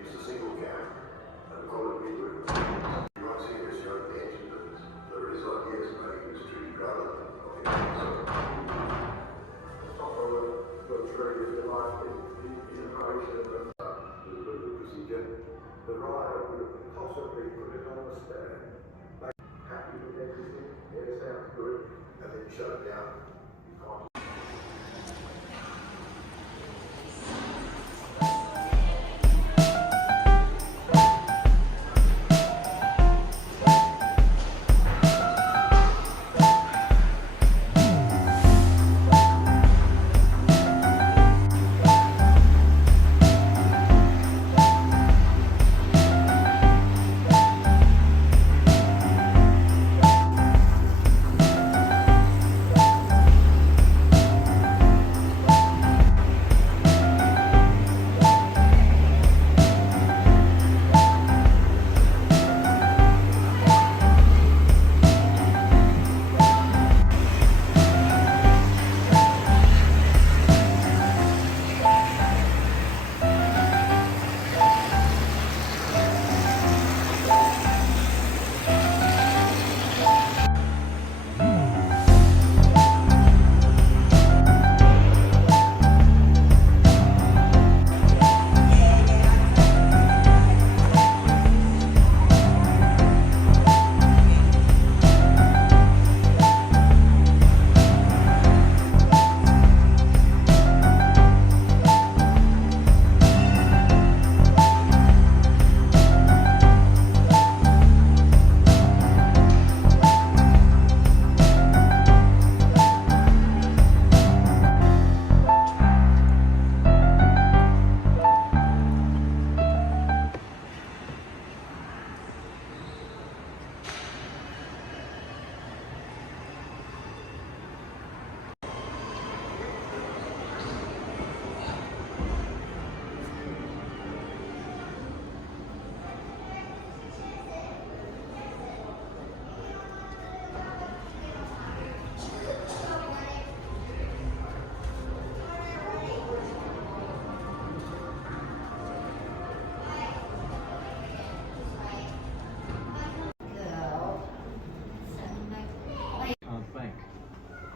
It's a single cam, and quality good. You might see this young engine that there is ideas of making this tree rather than go through, if you like, the information of the procedure. The rider would possibly put it on the stand. Happy with everything? Yeah, sounds good. And then shut it down. You can't.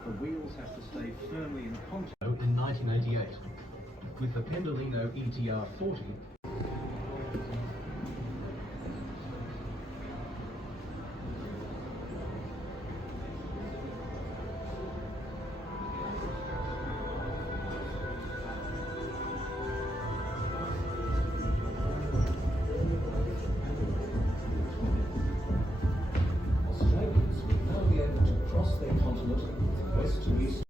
The wheels have to stay firmly in contact. In 1988, with the Pendolino ETR 40. Australians will now be able to cross their continent west to east.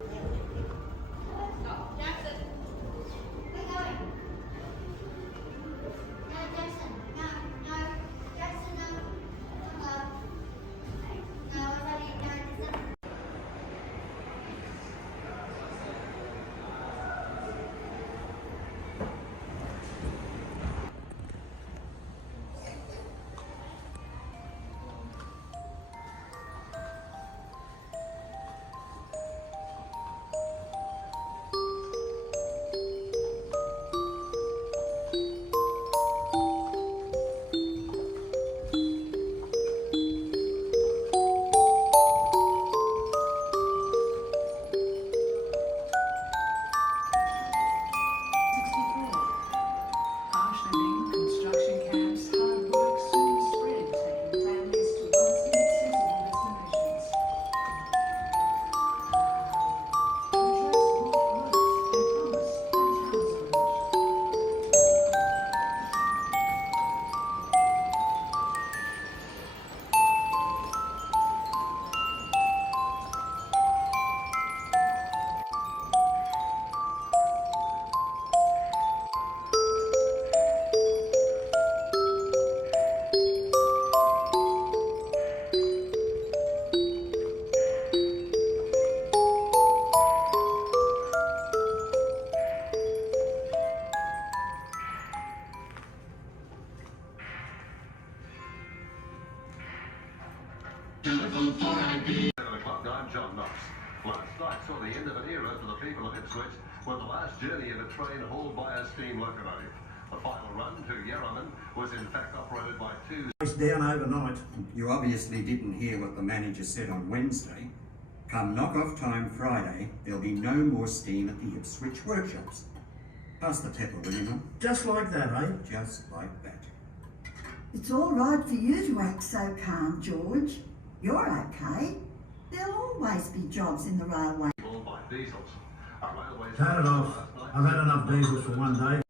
Last night saw the end of an era for the people of Ipswich with the last journey in a train hauled by a steam locomotive. The final run to Yarraman was in fact operated by two. Down overnight. You obviously didn't hear what the manager said on Wednesday. Come knock-off time Friday, there'll be no more steam at the Ipswich workshops. Pass the pepper, will you, Mum? Just like that, eh? Just like that. It's all right for you to act so calm, George. You're okay. There'll always be jobs in the railway. By diesels. Turn it off. I've had enough diesel for one day.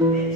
Yeah.